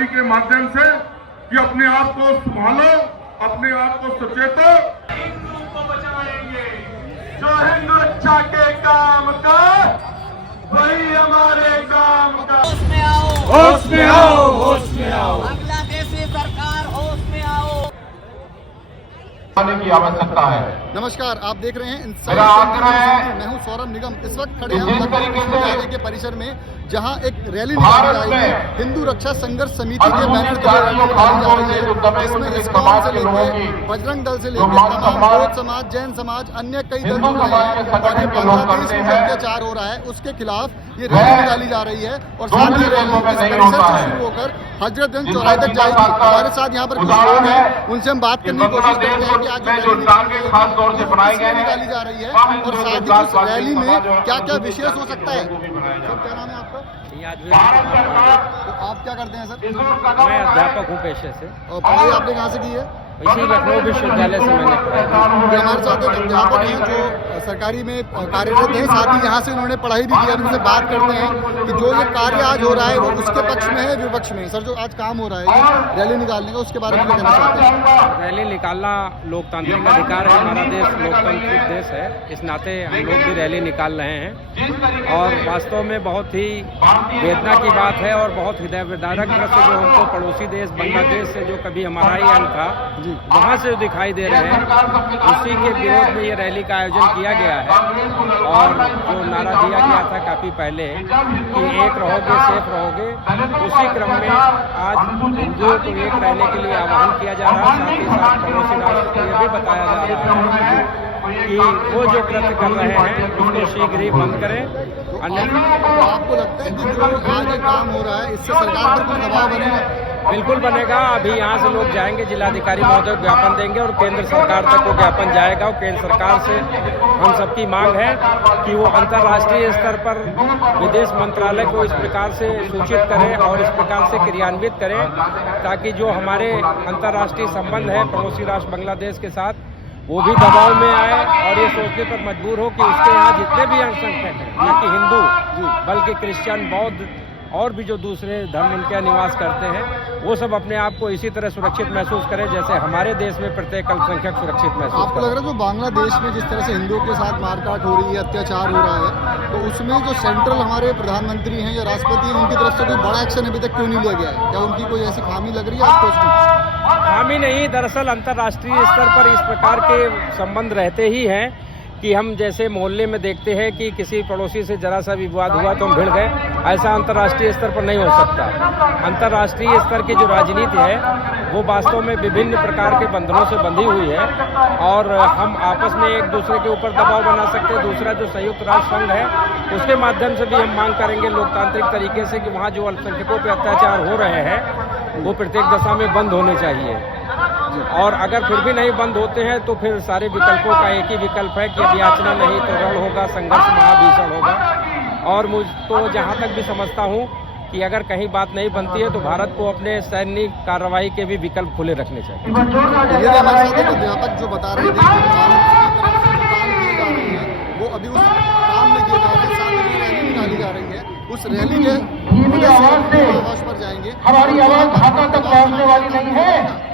Rally के माध्यम से कि अपने आप को संभालो, अपने आप को सचेतो। हिंदू को बचाएंगे, जो हिंदू रक्षा के काम का वही हमारे काम का। होश में आओ, होश में आओ, होश में आओ। बांग्लादेशी सरकार होश में आओ। आने की आवश्यकता है। नमस्कार, आप देख रहे हैं मेरा आग्रह है, मैं हूं सौरभ निगम। इस वक्त खड़े जिस हैं तरीके से विश्वविद्यालय के परिसर में, जहां एक रैली निकाली जा रही है हिंदू रक्षा संघर्ष समिति के बैनर तले रैली निकाली जा रही है। इसमें इस्कॉन से लेकर बजरंग दल से लेकर तमाम बौद्ध समाज, जैन समाज, अन्य कई दल जुड़ रहे हैं और ये बांग्लादेश में अत्याचार हो रहा है उसके खिलाफ ये रैली निकाली जा रही है। और साथ ही रैली इस परिसर से शुरू होकर हजरतगंज चौराहे तक जाएगी। हमारे साथ यहाँ पर कुछ लोग हैं, उनसे हम बात करने की कोशिश करते हैं कि आज जो टारगेट खास तौर से बनाए गए हैं निकाली जा रही है और साथ ही उस रैली में क्या क्या विशेष हो सकता है। सर, क्या नाम है आपका? तो आप क्या करते हैं सर? मैं अध्यापक हूँ पेशे से। और पढ़ाई आपने कहाँ से की है? इसी लखनऊ विश्वविद्यालय से मैंने पढ़ाई की। हमारे साथ एक अध्यापक हैं जो सरकारी में कार्यरत हैं, साथ ही यहाँ से उन्होंने पढ़ाई भी की है। उनसे बात करते हैं कि जो ये कार्य आज हो रहा है वो उसके पक्ष में है, विपक्ष में। सर, जो आज काम हो रहा है रैली निकालने का, उसके बारे में क्या कहना चाहते हैं? रैली निकालना लोकतांत्रिक अधिकार है, हमारा देश लोकतांत्रिक देश है, इस नाते हम लोग भी रैली निकाल रहे हैं। और वास्तव में बहुत ही वेदना की बात है और बहुत हृदय विदारक दृश्य जो हमको पड़ोसी देश बांग्लादेश से जो कभी हमारा ही अंग था वहाँ से दिखाई दे रहे हैं, उसी के विरोध में ये रैली का आयोजन किया गया है। और जो नारा दिया गया था काफ़ी पहले कि एक रहोगे सेफ रहोगे, उसी क्रम में आज हिंदुओं को एक रहने के लिए आह्वान किया जा रहा है। साथ ही साथ पड़ोसी राष्ट्र को ये भी बताया जा रहा है कि वो जो कृत्य कर रहे हैं उसको शीघ्र ही बंद करें। तो आपको लगता है कि जो आज ये काम हो रहा है इससे सरकार पर कोई दबाव बनेगा? बिल्कुल बनेगा। अभी यहाँ से लोग जाएंगे, जिलाधिकारी महोदय को ज्ञापन देंगे और केंद्र सरकार तक वो ज्ञापन जाएगा। और केंद्र सरकार से हम सबकी मांग है कि वो अंतर्राष्ट्रीय स्तर पर विदेश मंत्रालय को इस प्रकार से सूचित करें और इस प्रकार से क्रियान्वित करें ताकि जो हमारे अंतर्राष्ट्रीय संबंध है पड़ोसी राष्ट्र बांग्लादेश के साथ वो भी दबाव में आए और ये सोचने पर मजबूर हो कि उसके यहाँ जितने भी अल्पसंख्यक हैं, न कि हिंदू बल्कि क्रिश्चियन, बौद्ध और भी जो दूसरे धर्म उनके यहाँ निवास करते हैं, वो सब अपने आप को इसी तरह सुरक्षित महसूस करें जैसे हमारे देश में प्रत्येक अल्पसंख्यक सुरक्षित महसूस। आपको लग रहा है जो बांग्लादेश में जिस तरह से हिंदुओं के साथ मारकाट हो रही है, अत्याचार हो रहा है, तो उसमें जो सेंट्रल हमारे प्रधानमंत्री हैं या राष्ट्रपति हैं, उनकी तरफ से कोई बड़ा एक्शन अभी तक क्यों नहीं लिया गया है? क्या उनकी कोई ऐसी खामी लग रही है आपको उसमें? खामी नहीं, दरअसल अंतर्राष्ट्रीय स्तर पर इस प्रकार के संबंध रहते ही हैं कि हम जैसे मोहल्ले में देखते हैं कि किसी पड़ोसी से जरा सा विवाद हुआ तो हम भिड़ गए, ऐसा अंतर्राष्ट्रीय स्तर पर नहीं हो सकता। अंतर्राष्ट्रीय स्तर की जो राजनीति है वो वास्तव में विभिन्न प्रकार के बंधनों से बंधी हुई है और हम आपस में एक दूसरे के ऊपर दबाव बना सकते हैं। दूसरा जो संयुक्त राष्ट्र संघ है उसके माध्यम से भी हम मांग करेंगे लोकतांत्रिक तरीके से कि वहाँ जो अल्पसंख्यकों पर अत्याचार हो रहे हैं वो प्रत्येक दशा में बंद होने चाहिए। और अगर फिर भी नहीं बंद होते हैं तो फिर सारे विकल्पों का एक ही विकल्प है कि याचना नहीं तो रण होगा, संघर्ष महाभीषण होगा। और मुझ तो जहाँ तक भी समझता हूँ कि अगर कहीं बात नहीं बनती है तो भारत को अपने सैन्य कार्रवाई के भी विकल्प खुले रखने चाहिए। ये हमारे साथ अध्यापक जो बता रहे थे वो अभी उस काम में किए जा रहे हैं, साथ में रैली निकाली जा रही है। उस रैली के पर जाएंगे, हमारी आवाज ढाका तक पहुंचने वाली नहीं है।